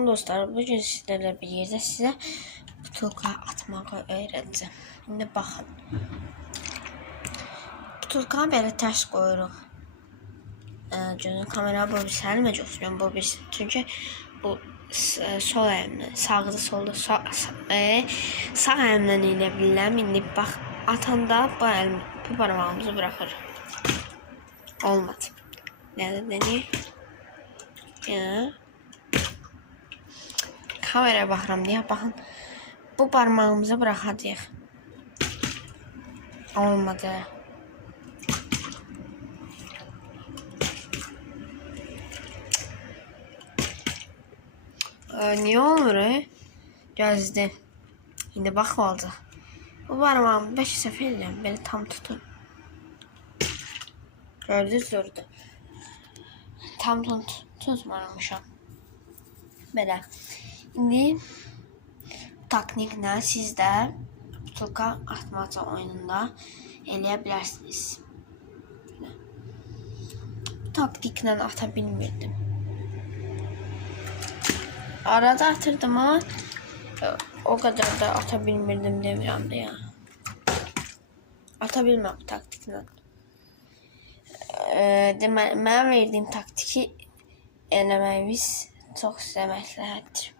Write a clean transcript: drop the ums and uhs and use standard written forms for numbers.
Salam dostlar, bugün sizlərlə bir yerdə sizə butulka atmağı öyrədəcəm. İndi baxın. Butulkanı belə tərs qoyuruq. Gözün kameraya bu bir səlimə götürüyorum, bu bir. Çünki bu sol əlimlə, sağda solda sağ əlimlə elə bilirəm. İndi bax, atanda bu parmağımızı bırakır. Olmadı. Deneyək. Kameraya baxıram deyə, baxın. Bu parmağımızı bıraxacağıq. Olmadı. Niyə olmur? Gözdə. İndi bax olacaq. Bu parmağımı 5 səfər edirəm. Belə tam tutun. Gördünüz orada. Tam tutmamışam. Belə. İndi taktiklə siz də butulka atmaca oyununda eləyə bilərsiniz. Bu taktiklə ata bilmirdim. Arada atırdım ama o kadar da ata bilmirdim demirəm də ya. Ata bilməm bu taktiklə. Mən verdiyim taktiki eləməyimiz çox sizə məsləhətdir.